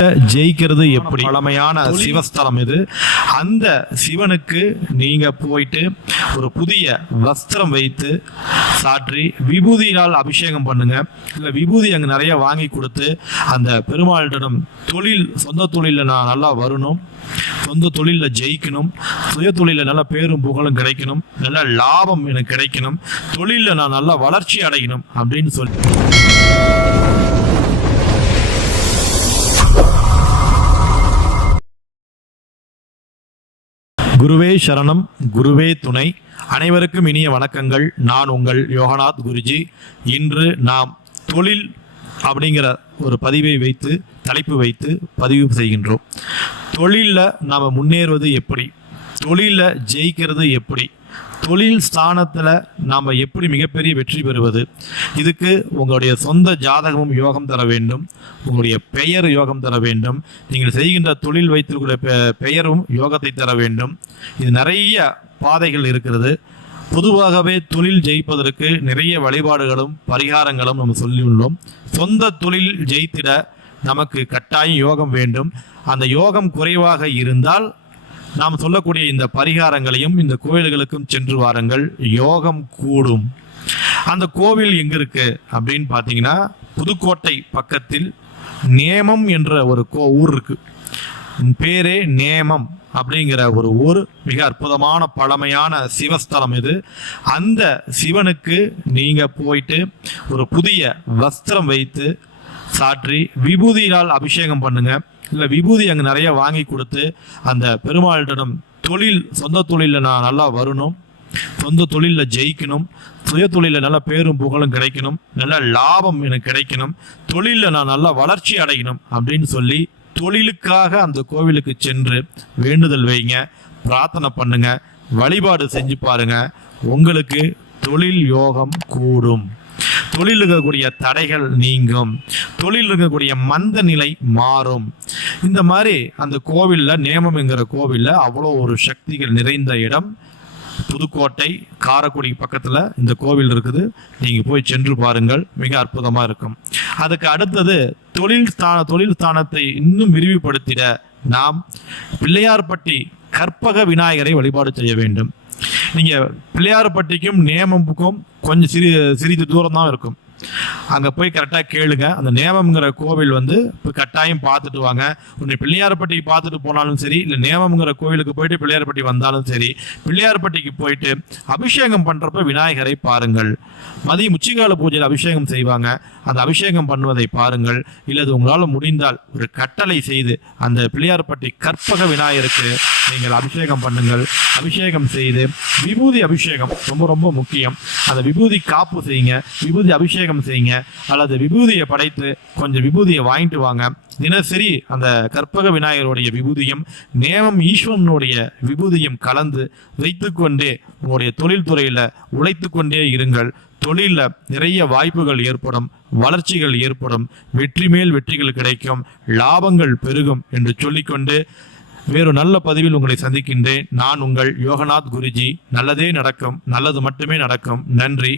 ஜெயிக்கிறது எப்படி? பழமையான சிவஸ்தலம் இது. அந்த சிவனுக்கு நீங்க போயிட்டு ஒரு புதிய வஸ்திரம் வைத்து சாற்றி விபூதியினால் அபிஷேகம் பண்ணுங்க. இல்லை விபூதி அங்கே நிறைய வாங்கி கொடுத்து அந்த பெருமாளிடம் சொந்த தொழிலில் நான் நல்லா வரணும், சொந்த தொழிலில் ஜெயிக்கணும், சுய தொழிலில் நல்ல பேரும் புகழும் கிடைக்கணும், நல்ல லாபம் எனக்கு கிடைக்கணும், தொழிலில் நான் நல்லா வளர்ச்சி அடையணும் அப்படின்னு சொல்லி குருவே சரணம், குருவே துணை. அனைவருக்கும் இனிய வணக்கங்கள். நான் உங்கள் யோகநாத் குருஜி. இன்று நாம் தொழில் அப்படிங்கிற ஒரு தலைப்பு வைத்து பதிவு செய்கின்றோம். தொழிலில் நாம் முன்னேறுவது எப்படி, தொழிலில் ஜெயிக்கிறது எப்படி, தொழில் ஸ்தானத்தில் நாம் எப்படி மிகப்பெரிய வெற்றி பெறுவது, இதுக்கு உங்களுடைய சொந்த ஜாதகமும் யோகம் தர வேண்டும், உங்களுடைய பெயர் யோகம் தர வேண்டும், நீங்கள் செய்கின்ற தொழில் வைத்திருக்கிற பெயரும் யோகத்தை தர வேண்டும். இது நிறைய பாதைகள் இருக்கிறது. பொதுவாகவே தொழில் ஜெயிப்பதற்கு நிறைய வழிபாடுகளும் பரிகாரங்களும் நம்ம சொல்லியுள்ளோம். சொந்த தொழில் ஜெயித்திட நமக்கு கட்டாயம் யோகம் வேண்டும். அந்த யோகம் குறைவாக இருந்தால் நாம் சொல்லக்கூடிய இந்த பரிகாரங்களையும் இந்த கோவில்களுக்கும் சென்று வாருங்கள், யோகம் கூடும். அந்த கோவில் எங்க இருக்கு அப்படின்னு பார்த்தீங்கன்னா, புதுக்கோட்டை பக்கத்தில் நேமம் என்ற ஒரு ஊர் இருக்கு. பேரே நேமம் அப்படிங்கிற ஒரு ஊர். மிக அற்புதமான பழமையான சிவஸ்தலம் இது. அந்த சிவனுக்கு நீங்க போயிட்டு ஒரு புதிய வஸ்திரம் வைத்து சாற்றி விபூதியினால் அபிஷேகம் பண்ணுங்க. இல்லை விபூதி அங்கே நிறைய வாங்கி கொடுத்து அந்த பெருமாளிடம் சொந்த தொழிலில் நான் நல்லா வரணும், சொந்த தொழிலில் ஜெயிக்கணும், சுய தொழிலில் நல்ல பேரும் புகழும் கிடைக்கணும், நல்ல லாபம் எனக்கு கிடைக்கணும், தொழிலில் நான் நல்லா வளர்ச்சி அடையணும் அப்படின்னு சொல்லி தொழிலுக்காக அந்த கோவிலுக்கு சென்று வேண்டுதல் வைங்க, பிரார்த்தனை பண்ணுங்க, வழிபாடு செஞ்சு பாருங்க. உங்களுக்கு தொழில் யோகம் கூடும், தொழில் இருக்கக்கூடிய தடைகள் நீங்கும், தொழில் இருக்கக்கூடிய மந்த நிலை மாறும். இந்த மாதிரி அந்த கோவிலில், நேமம் என்கிற கோவிலில் அவ்வளோ ஒரு சக்திகள் நிறைந்த இடம். புதுக்கோட்டை காரைக்குடி பக்கத்தில் இந்த கோவில் இருக்குது. நீங்கள் போய் சென்று பாருங்கள், மிக அற்புதமாக இருக்கும். அதுக்கு அடுத்தது தொழில் ஸ்தானத்தை இன்னும் விரிவுபடுத்திட நாம் பிள்ளையார்பட்டி கற்பக விநாயகரை வழிபாடு செய்ய வேண்டும். நீங்கள் பிள்ளையார்பட்டிக்கும் நேமமுக்கும் கொஞ்சம் சிறிது தூரம் தான் இருக்கும். அங்கே போய் கரெக்டாக கேளுங்க. அந்த நேமம்ங்கிற கோவில் இப்போ கட்டாயம் பார்த்துட்டு வாங்க. உன்னை பிள்ளையார்பட்டிக்கு பார்த்துட்டு போனாலும் சரி, இல்லை நேமம்ங்கிற கோவிலுக்கு போயிட்டு பிள்ளையார்பட்டி வந்தாலும் சரி, பிள்ளையார்பட்டிக்கு போயிட்டு அபிஷேகம் பண்ணுறப்ப விநாயகரை பாருங்கள். மதியம் உச்சிகால பூஜையில் அபிஷேகம் செய்வாங்க. அந்த அபிஷேகம் பண்ணுவதை பாருங்கள். இல்லது உங்களால் முடிந்தால் ஒரு கட்டளை செய்து அந்த பிள்ளையார்பட்டி கற்பக விநாயகருக்கு நீங்கள் அபிஷேகம் பண்ணுங்கள். அபிஷேகம் செய்து விபூதி அபிஷேகம் ரொம்ப ரொம்ப முக்கியம். அந்த விபூதி காப்பு செய்யுங்க, விபூதி அபிஷேகம் செய்யுங்க. அல்லது விபூதியை படைத்து கொஞ்சம் விபூதியை வாங்கிட்டு வாங்க. தினசரி அந்த கற்பக விநாயகருடைய விபூதியும் நேமம் ஈஸ்வரனுடைய விபூதியும் கலந்து வைத்துக்கொண்டே உங்களுடைய தொழில்துறையில் உழைத்து கொண்டே இருங்கள். தொழிலில் நிறைய வாய்ப்புகள் ஏற்படும், வளர்ச்சிகள் ஏற்படும், வெற்றி மேல் வெற்றிகள் கிடைக்கும், லாபங்கள் பெருகும் என்று சொல்லிக்கொண்டு வேறு நல்ல பதிவில் உங்களை சந்திக்கின்றேன். நான் உங்கள் யோகநாத் குருஜி. நல்லதே நடக்கும், நல்லது மட்டுமே நடக்கும். நன்றி.